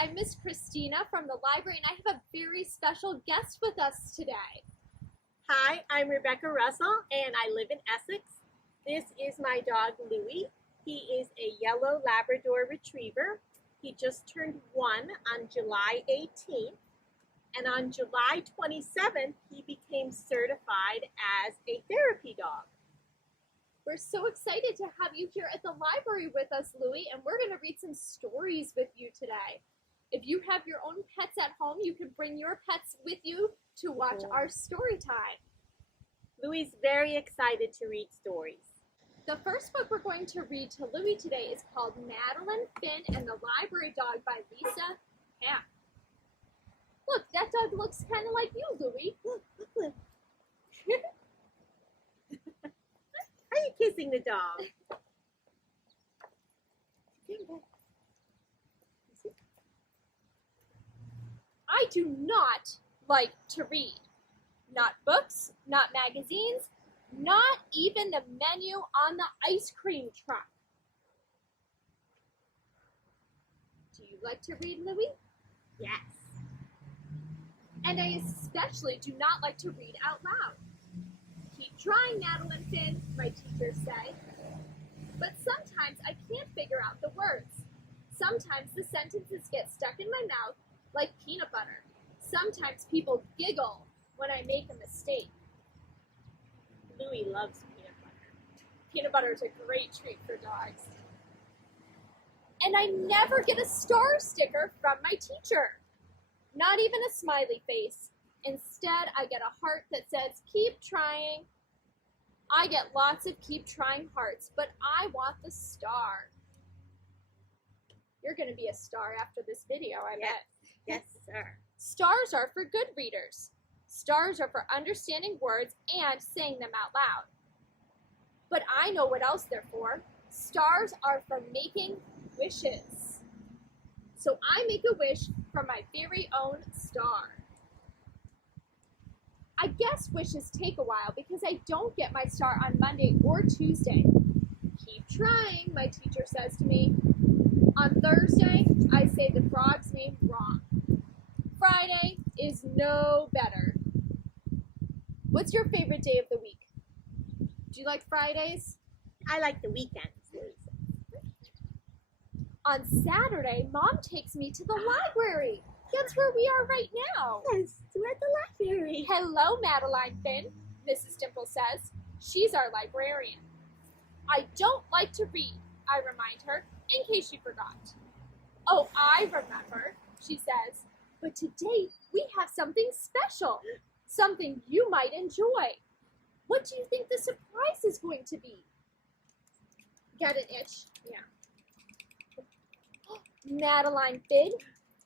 I'm Miss Christina from the library, and I have a very special guest with us today. Hi, I'm Rebecca Russell, and I live in Essex. This is my dog, Louie. He is a yellow Labrador Retriever. He just turned 1 on July 18th, and on July 27th, he became certified as a therapy dog. We're so excited to have you here at the library with us, Louie, and we're going to read some stories with you today. If you have your own pets at home, you can bring your pets with you to watch our story time. Louie's very excited to read stories. The first book we're going to read to Louie today is called Madeline Finn and the Library Dog by Lisa Ham. Look, that dog looks kind of like you, Louie. Look. Are you kissing the dog? I do not like to read. Not books, not magazines, not even the menu on the ice cream truck. Do you like to read, Louie? Yes. And I especially do not like to read out loud. Keep trying, Madeline Finn, my teachers say. But sometimes I can't figure out the words. Sometimes the sentences get stuck in my mouth like peanut butter. Sometimes people giggle when I make a mistake. Louie loves peanut butter. Peanut butter is a great treat for dogs. And I never get a star sticker from my teacher. Not even a smiley face. Instead, I get a heart that says, keep trying. I get lots of keep trying hearts, but I want the star. You're going to be a star after this video, I bet. Yes, sir. Stars are for good readers. Stars are for understanding words and saying them out loud. But I know what else they're for. Stars are for making wishes. So I make a wish for my very own star. I guess wishes take a while because I don't get my star on Monday or Tuesday. Keep trying, my teacher says to me. On Thursday, I say the frog's name wrong. Friday is no better. What's your favorite day of the week? Do you like Fridays? I like the weekends. On Saturday, Mom takes me to the library. That's where we are right now. Yes, we're at the library. Hello, Madeline Finn, Mrs. Dimple says. She's our librarian. I don't like to read, I remind her, in case she forgot. Oh, I remember, she says. But today we have something special, something you might enjoy. What do you think the surprise is going to be? Got an itch? Yeah. Madeline Finn,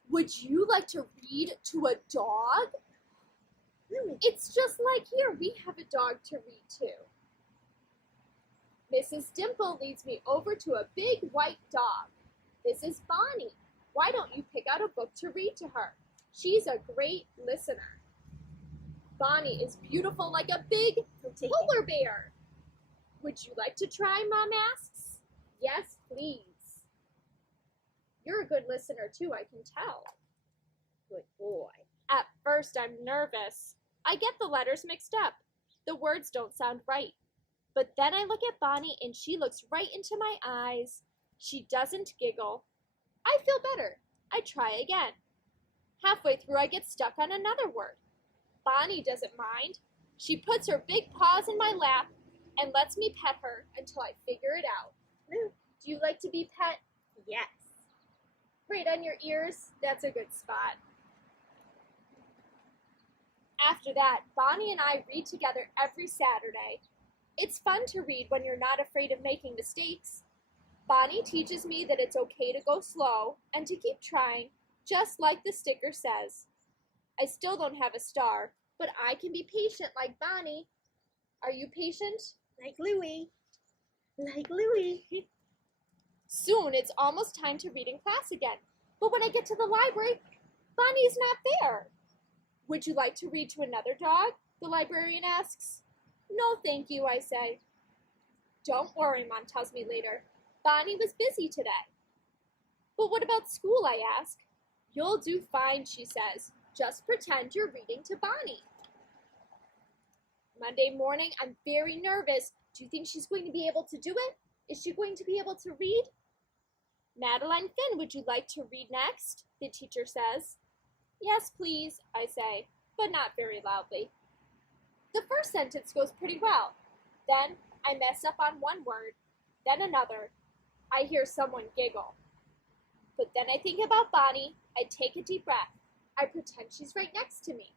would you like to read to a dog? It's just like here, we have a dog to read to. Mrs. Dimple leads me over to a big white dog. This is Bonnie. Why don't you pick out a book to read to her? She's a great listener. Bonnie is beautiful like a big polar bear. Would you like to try, Mom asks? Yes, please. You're a good listener too, I can tell. Good boy. At first, I'm nervous. I get the letters mixed up. The words don't sound right. But then I look at Bonnie and she looks right into my eyes. She doesn't giggle. I feel better. I try again. Halfway through, I get stuck on another word. Bonnie doesn't mind. She puts her big paws in my lap and lets me pet her until I figure it out. Do you like to be pet? Yes. Right on your ears? That's a good spot. After that, Bonnie and I read together every Saturday. It's fun to read when you're not afraid of making mistakes. Bonnie teaches me that it's okay to go slow and to keep trying, just like the sticker says. I still don't have a star, but I can be patient like Bonnie. Are you patient? Like Louie. Like Louie. Soon it's almost time to read in class again. But when I get to the library, Bonnie's not there. Would you like to read to another dog? The librarian asks. No, thank you, I say. Don't worry, Mom tells me later. Bonnie was busy today. But what about school, I ask. You'll do fine, she says. Just pretend you're reading to Bonnie. Monday morning, I'm very nervous. Do you think she's going to be able to do it? Is she going to be able to read? Madeline Finn, would you like to read next? The teacher says. Yes, please, I say, but not very loudly. The first sentence goes pretty well. Then I mess up on one word, then another. I hear someone giggle. But then I think about Bonnie. I take a deep breath. I pretend she's right next to me.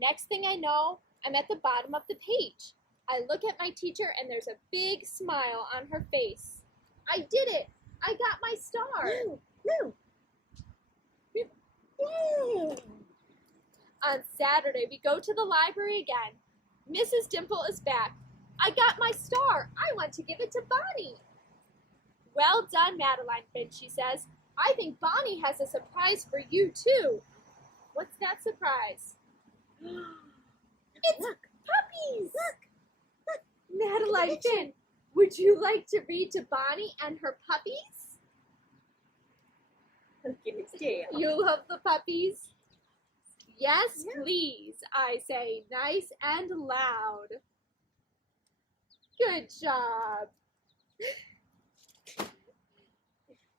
Next thing I know, I'm at the bottom of the page. I look at my teacher and there's a big smile on her face. I did it! I got my star! Woo! Yay! On Saturday, we go to the library again. Mrs. Dimple is back. I got my star. I want to give it to Bonnie. Well done, Madeline Finn, she says. I think Bonnie has a surprise for you, too. What's that surprise? It's puppies! Look! Madeline Finn, would you like to read to Bonnie and her puppies? Look at its tail. You love the puppies? Yes, please, I say, nice and loud. Good job.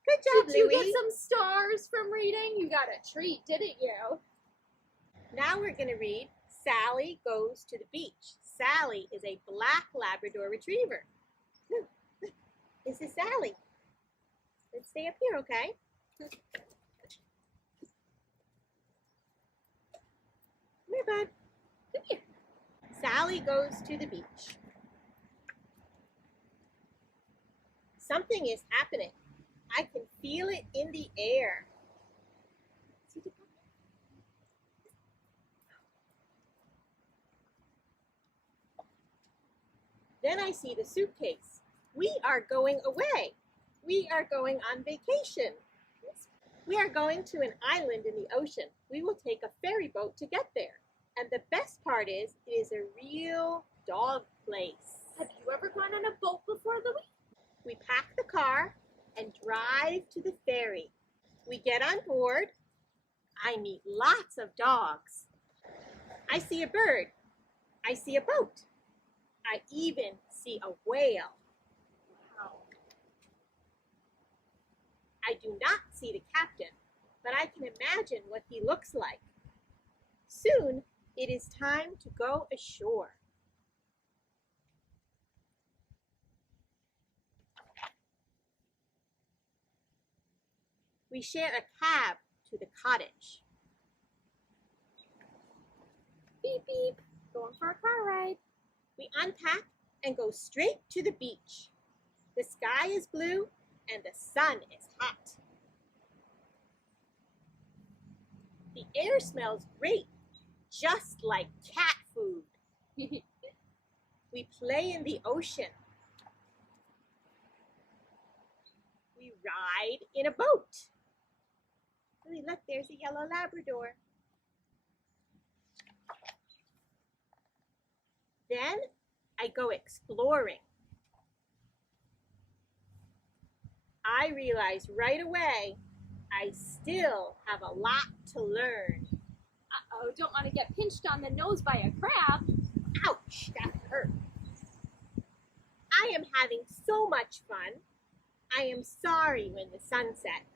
Good job, Did you Louie. get some stars from reading? You got a treat, didn't you? Now we're going to read Sally Goes to the Beach. Sally is a black Labrador Retriever. Look, this is Sally. Let's stay up here, okay? Come here, bud. Come here. Sally goes to the beach. Something is happening. I can feel it in the air. See the puppy? Then I see the suitcase. We are going away. We are going on vacation. We are going to an island in the ocean. We will take a ferry boat to get there. And the best part is, it is a real dog place. Have you ever gone on a boat before, Louie? We pack the car and drive to the ferry. We get on board. I meet lots of dogs. I see a bird. I see a boat. I even see a whale. Wow. I do not see the captain, but I can imagine what he looks like. Soon, it is time to go ashore. We share a cab to the cottage. Beep, beep. Going for a car ride. We unpack and go straight to the beach. The sky is blue and the sun is hot. The air smells great, just like cat food. We play in the ocean. We ride in a boat. Look, there's a yellow Labrador. Then I go exploring. I realize right away I still have a lot to learn. Uh-oh, don't want to get pinched on the nose by a crab. Ouch, that hurt. I am having so much fun. I am sorry when the sun sets.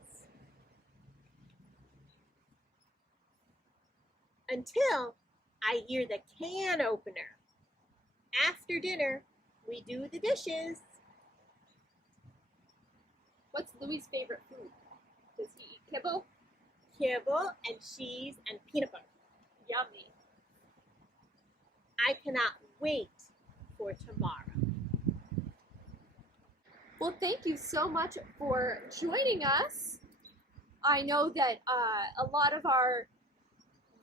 Until I hear the can opener. After dinner, we do the dishes. What's Louie's favorite food? Does he eat kibble? Kibble and cheese and peanut butter. Yummy. I cannot wait for tomorrow. Well, thank you so much for joining us. I know that a lot of our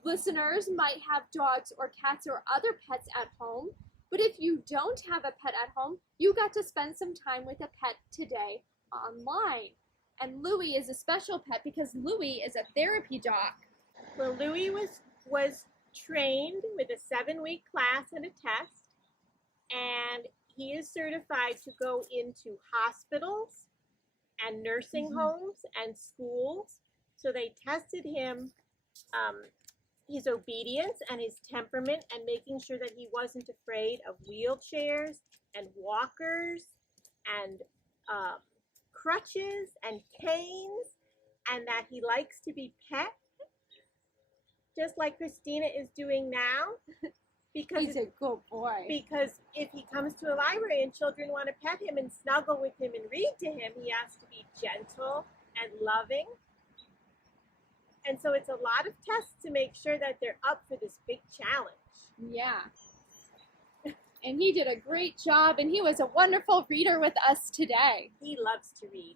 listeners might have dogs or cats or other pets at home, but if you don't have a pet at home, you got to spend some time with a pet today online. And Louie is a special pet because Louie is a therapy dog. Well, Louie was trained with a 7-week class and a test, and he is certified to go into hospitals and nursing homes and schools So they tested him, his obedience and his temperament, and making sure that he wasn't afraid of wheelchairs and walkers and crutches and canes, and that he likes to be pet, just like Christina is doing now. Because He's a good boy. Because if he comes to a library and children want to pet him and snuggle with him and read to him, he has to be gentle and loving. And so it's a lot of tests to make sure that they're up for this big challenge. Yeah. And he did a great job, and he was a wonderful reader with us today. He loves to read.